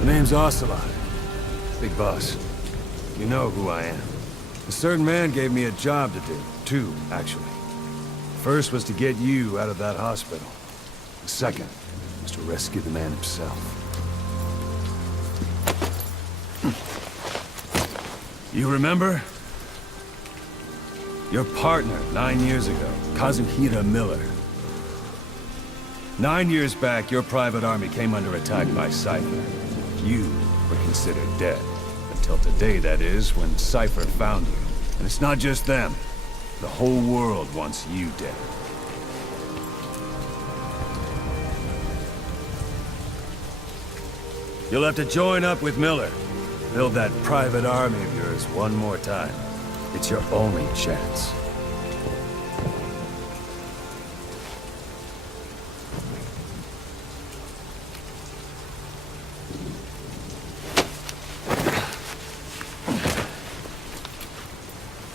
The name's Ocelot. Big boss. You know who I am. A certain man gave me a job to do. Two, actually. First was to get you out of that hospital. The second was to rescue the man himself. You remember? Your partner 9 years ago, Kazuhira Miller. 9 years back, your private army came under attack by Cypher. You were considered dead. Until today, that is, when Cypher found you. And it's not just them. The whole world wants you dead. You'll have to join up with Miller. Build that private army of yours one more time. It's your only chance.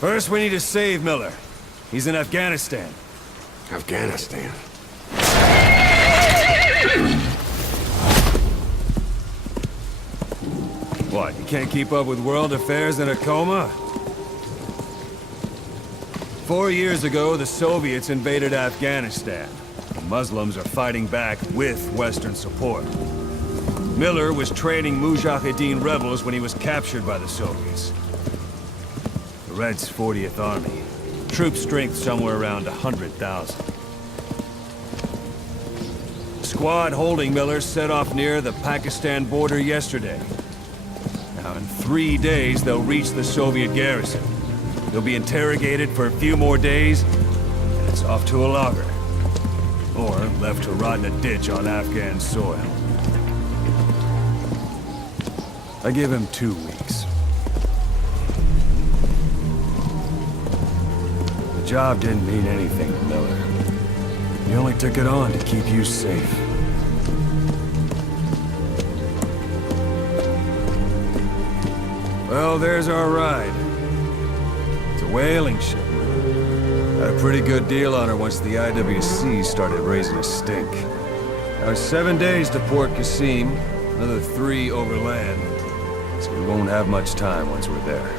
First, we need to save Miller. He's in Afghanistan. Afghanistan? What, you can't keep up with world affairs in a coma? 4 years ago, the Soviets invaded Afghanistan. The Muslims are fighting back with Western support. Miller was training Mujahideen rebels when he was captured by the Soviets. The Reds' 40th Army. Troop strength somewhere around 100,000. The squad holding Miller set off near the Pakistan border yesterday. Now, in 3 days, they'll reach the Soviet garrison. They'll be interrogated for a few more days, and it's off to a lager. Or left to rot in a ditch on Afghan soil. I give him 2 weeks. The job didn't mean anything to Miller. He only took it on to keep you safe. Well, there's our ride. It's a whaling ship. Had a pretty good deal on her once the IWC started raising a stink. Now it's 7 days to Port Qasim, another 3 overland. So we won't have much time once we're there.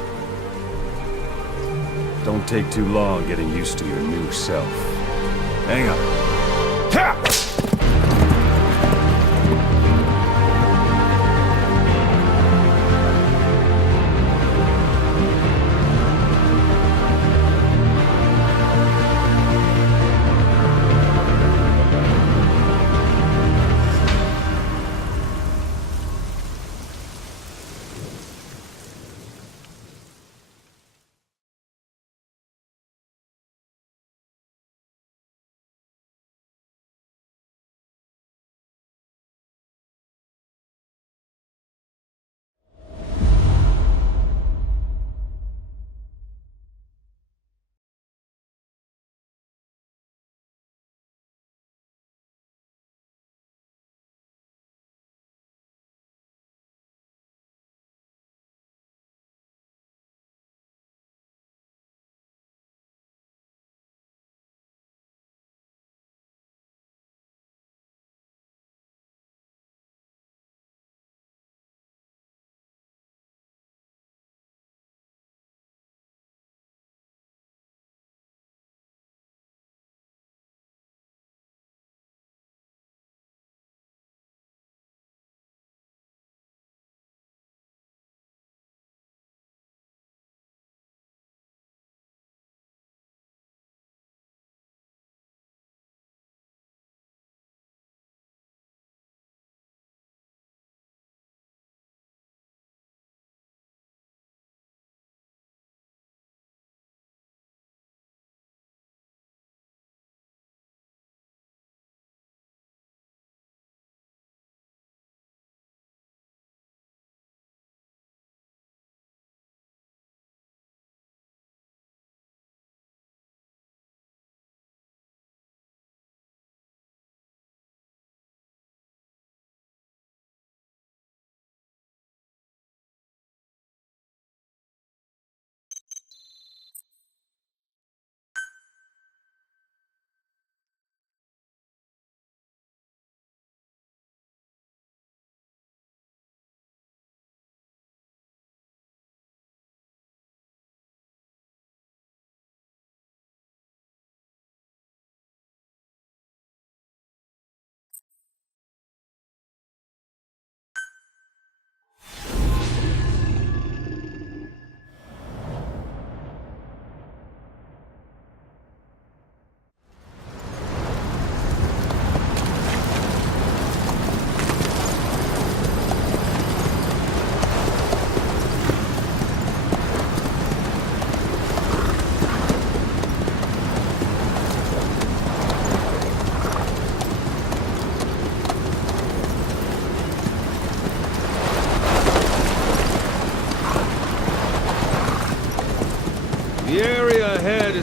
Don't take too long getting used to your new self. Hang on. Ha!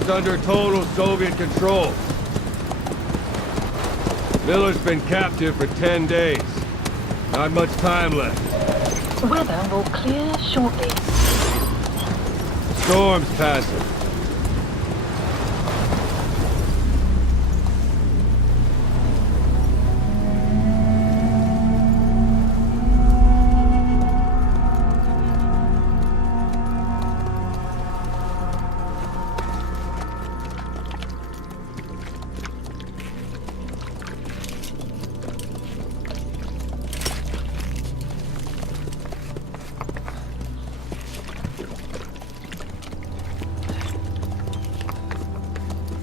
is under total Soviet control. Miller's been captive for 10 days. Not much time left. Weather will clear shortly. Storm's passing.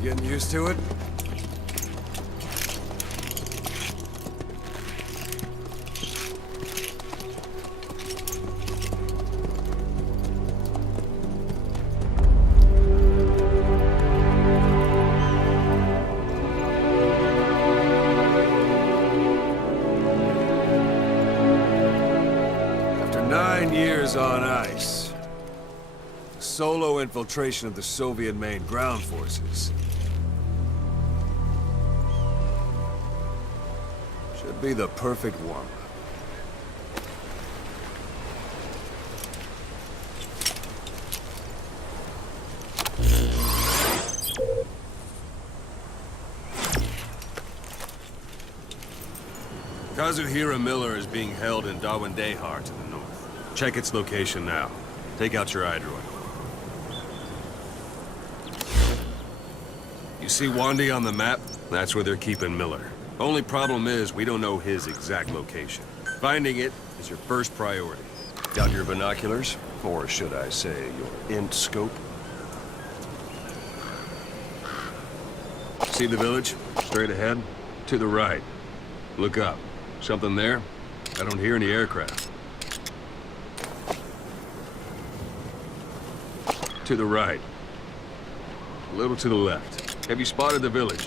Getting used to it? After 9 years on ice, solo infiltration of the Soviet main ground forces should be the perfect warm-up. Kazuhira Miller is being held in Dawandehar to the north. Check its location now. Take out your iDroid. You see Wandi on the map? That's where they're keeping Miller. Only problem is, we don't know his exact location. Finding it is your first priority. Got your binoculars? Or should I say, your int scope? See the village? Straight ahead? To the right. Look up. Something there? I don't hear any aircraft. To the right. A little to the left. Have you spotted the village?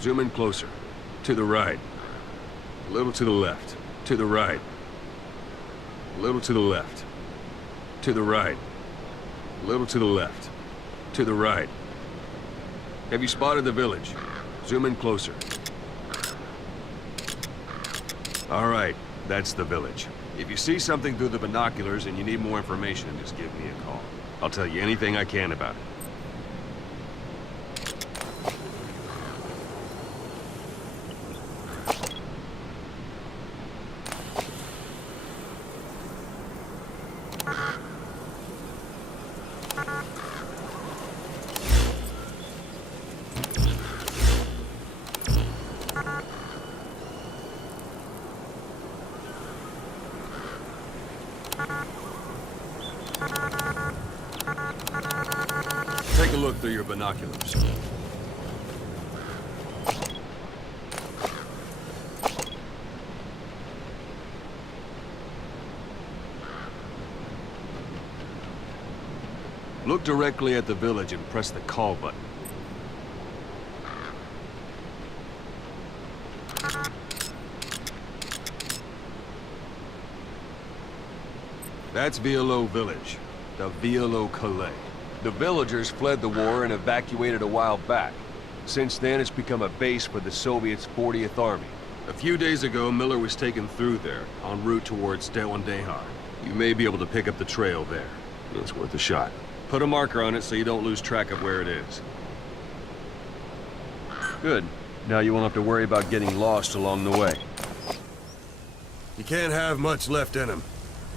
Zoom in closer. To the right. A little to the left. To the right. A little to the left. To the right. A little to the left. To the right. Have you spotted the village? Zoom in closer. All right, that's the village. If you see something through the binoculars and you need more information, just give me a call. I'll tell you anything I can about it. Take a look through your binoculars. Look directly at the village and press the call button. That's Violo Village, the Violo Calais. The villagers fled the war and evacuated a while back. Since then, it's become a base for the Soviets' 40th Army. A few days ago, Miller was taken through there, en route towards Dawandehar. You may be able to pick up the trail there. It's worth a shot. Put a marker on it so you don't lose track of where it is. Good. Now you won't have to worry about getting lost along the way. You can't have much left in him.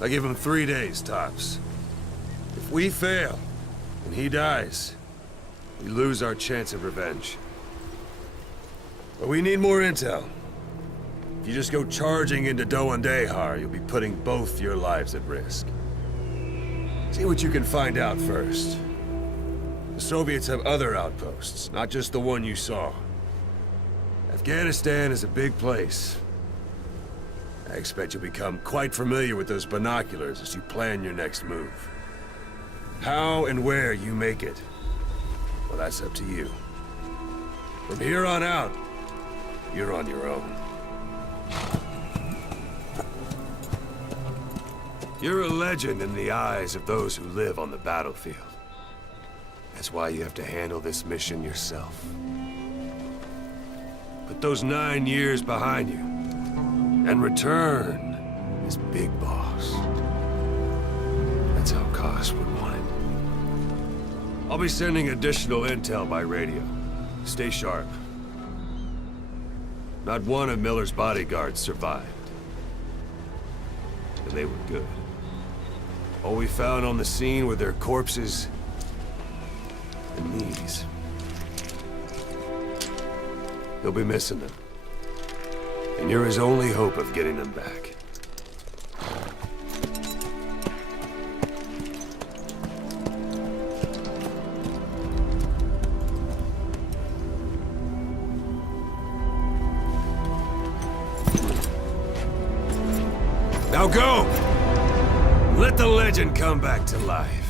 I give him 3 days, tops. If we fail, and he dies, we lose our chance of revenge. But we need more intel. If you just go charging into Dawandehar, you'll be putting both your lives at risk. See what you can find out first. The Soviets have other outposts, not just the one you saw. Afghanistan is a big place. I expect you'll become quite familiar with those binoculars as you plan your next move. How and where you make it, well, that's up to you. From here on out, you're on your own. You're a legend in the eyes of those who live on the battlefield. That's why you have to handle this mission yourself. Put those 9 years behind you, and return as Big Boss. That's how Koss would want it. I'll be sending additional intel by radio. Stay sharp. Not one of Miller's bodyguards survived. And they were good. All we found on the scene were their corpses and these. They'll be missing them. And you're his only hope of getting them back. Now go! Let the legend come back to life.